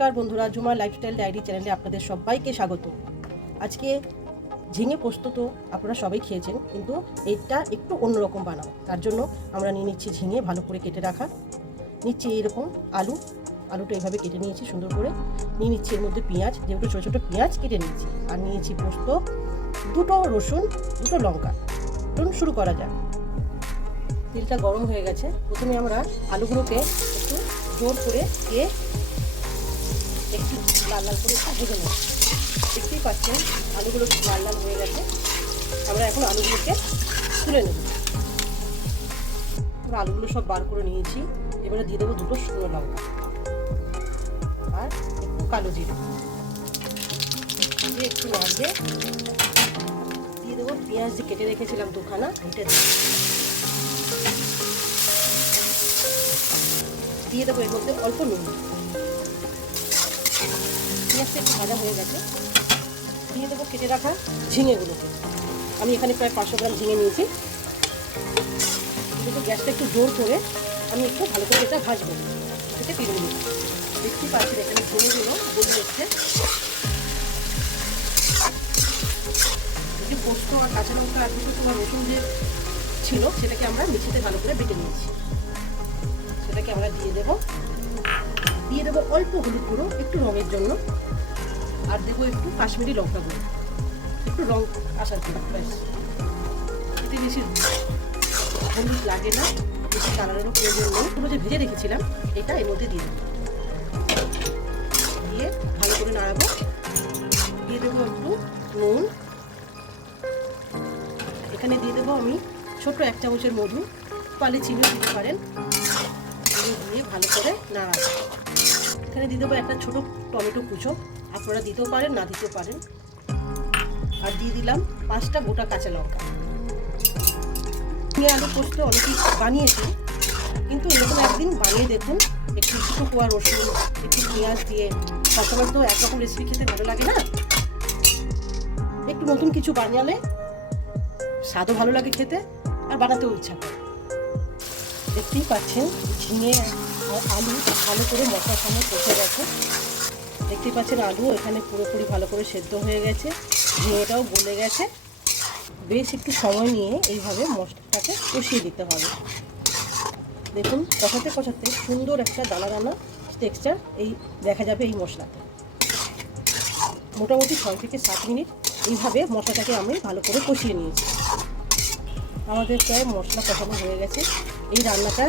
নমস্কার বন্ধুরা, Jhuma lifestyle diary চ্যানেলে আপনাদের সবাইকে স্বাগত। আজকে ঝিঙে পোস্ত তো আপনারা সবাই খেয়েছেন, কিন্তু এটা একটু অন্যরকম বানাবো। তার জন্য আমরা নিয়ে নিচ্ছি ঝিঙে ভালো করে কেটে রাখা, নিচ্ছি এইরকম আলুটা এইভাবে কেটে নিয়েছি সুন্দর করে, নিয়ে নিচ্ছি এর মধ্যে পেঁয়াজ, যেহেতু ছোটো ছোটো পেঁয়াজ কেটে নিয়েছি, আর নিয়েছি পোস্ত, দুটো রসুন, দুটো লঙ্কা। চলুন শুরু করা যাক। তেলটা গরম হয়ে গেছে। প্রথমে আমরা আলুগুলোকে একটু জোর করে দিয়ে একটু লাল লাল করে একটু ভেজে নেব। দেখতেই পাচ্ছেন আলুগুলো লাল লাল হয়ে গেছে। আমরা এখন আলুগুলোকে তুলে নেব। আমরা আলুগুলো সব বার করে নিয়েছি। এবারে দিয়ে দেবো দুটো শুকনো লঙ্কা আর একটু কালো জিরে দিয়ে একটু নাড়িয়ে দিয়ে দেবো পেঁয়াজ যে কেটে রেখেছিলাম দুখানা, এটা দিয়ে দেবো এর মধ্যে অল্প নুন। পেঁয়াজটা একটু ভাজা হয়ে গেছে, দিয়ে দেবো কেটে রাখা ঝিঙেগুলোকে। আমি এখানে প্রায় 500 গ্রাম ঝিঙে নিয়েছি। কিন্তু গ্যাসটা একটু জোর করে আমি একটু ভালো করে এটা ভাজবো, এটা পেরে নিই। দেখতেই পাচ্ছি এখানে ঝিঙেগুলো গলে যাচ্ছে। যে পোস্ত আর কাঁচা লঙ্কা আর দুটো তোমার রসুন যে ছিল সেটাকে আমরা মিক্সিতে ভালো করে বেটে নিয়েছি। সেটাকে আমরা দিয়ে দেবো অল্প হলুদ গুঁড়ো একটু রঙের জন্য, আর দেবো একটু কাশ্মীরি লঙ্কা গুঁড়ো একটু রং আসার জন্য। ব্যাস, এতে বেশি হলুদ লাগে না, বেশি কালারেরও প্রয়োজন নেই। পুরো যে ভেজে রেখেছিলাম এটা এর মধ্যে দিয়ে দেবো, দিয়ে ভালো করে নাড়াবো। দিয়ে দেবো একটু নুন, এখানে দিয়ে দেবো আমি ছোট্ট 1 চামচের মধু, পালে চিনিও দিতে পারেন। দিয়ে ভালো করে নাড়াবো। এখানে দিয়ে দেবো একটা ছোটো টমেটো কুচো, আপনারা দিতেও পারেন না দিতেও পারেন। আর দিয়ে দিলাম 5টা গোটা কাঁচা লঙ্কা। ঝিঙে আলু পোস্ত অনেকেই বানিয়েছি, কিন্তু এরকম একদিন বানিয়ে দেখুন। একটু ছোটো কোয়া রসুন, একটু পেঁয়াজ দিয়ে। সবসময় তো একরকম রেসিপি খেতে ভালো লাগে না, একটু নতুন কিছু বানালে স্বাদও ভালো লাগে খেতে, আর বানাতেও ইচ্ছা করে। দেখতেই পাচ্ছেন ঝিঙে আর আলু ভালো করে মশলার সঙ্গে কষে গেছে। দেখতেই পাচ্ছেন আলু এখানে পুরোপুরি ভালো করে সেদ্ধ হয়ে গেছে, ঝিঙেটাও গলে গেছে। বেশ একটু সময় নিয়ে এইভাবে মশলাটাকে কষিয়ে দিতে হবে। দেখুন কষাতে কষাতে সুন্দর একটা দানা দানা টেক্সচার এই দেখা যাবে এই মশলাতে। মোটামুটি 6 থেকে 7 মিনিট এইভাবে মশলাটাকে আমি ভালো করে কষিয়ে নিয়েছি। আমাদের প্রায় মশলা কষানো হয়ে গেছে। এই রান্নাটা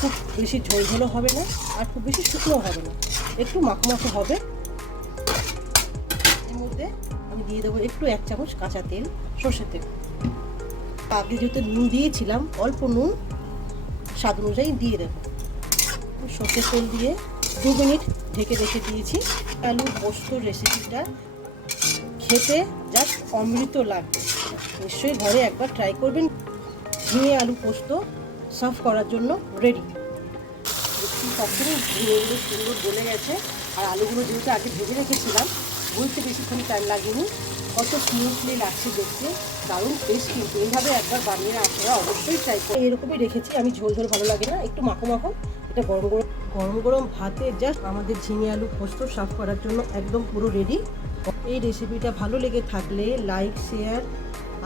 খুব বেশি ঝোল ঝোলও হবে না, আর খুব বেশি শুকনোও হবে না, একটু মাখো মাখো হবে। এর মধ্যে আমি দিয়ে দেবো একটু 1 চামচ কাঁচা তেল, সর্ষের তেল। আগে যেহেতু নুন দিয়েছিলাম, অল্প নুন স্বাদ অনুযায়ী দিয়ে দেবো। সর্ষের তেল দিয়ে 2 মিনিট ঢেকে রেখে দিয়েছি। আলু পোস্ত রেসিপিটা খেতে জাস্ট অমৃত লাগবে। নিশ্চয়ই ঘরে একবার ট্রাই করবেন। ঝিঙে আলু পোস্ত সার্ভ করার জন্য রেডি। দেখতেই পাচ্ছেন ঝিঙেগুলো সুন্দর গলে গেছে, আর আলুগুলো যেহেতু আগে ভেজে রেখেছিলাম বলতে বেশিক্ষণ টাইম লাগেনি। কত স্মুথলি লাগছে দেখতে, দারুণ টেস্ট। কিন্তু এইভাবে একবার বানিয়ে আপনারা অবশ্যই ট্রাই করুন। এরকমই রেখেছি আমি, ঝোল ঝোল ভালো লাগে না, একটু মাখো মাখো। এটা গরম গরম ভাতে জাস্ট আমাদের ঝিঙে আলু পোস্ত সার্ভ করার জন্য একদম পুরো রেডি। এই রেসিপিটা ভালো লেগে থাকলে লাইক, শেয়ার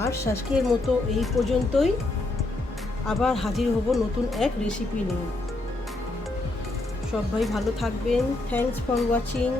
আর সাবস্ক্রাইবের মতো এই পর্যন্তই। আবার হাজির হব নতুন এক রেসিপি নিয়ে। সবাই ভালো থাকবেন। Thanks for watching.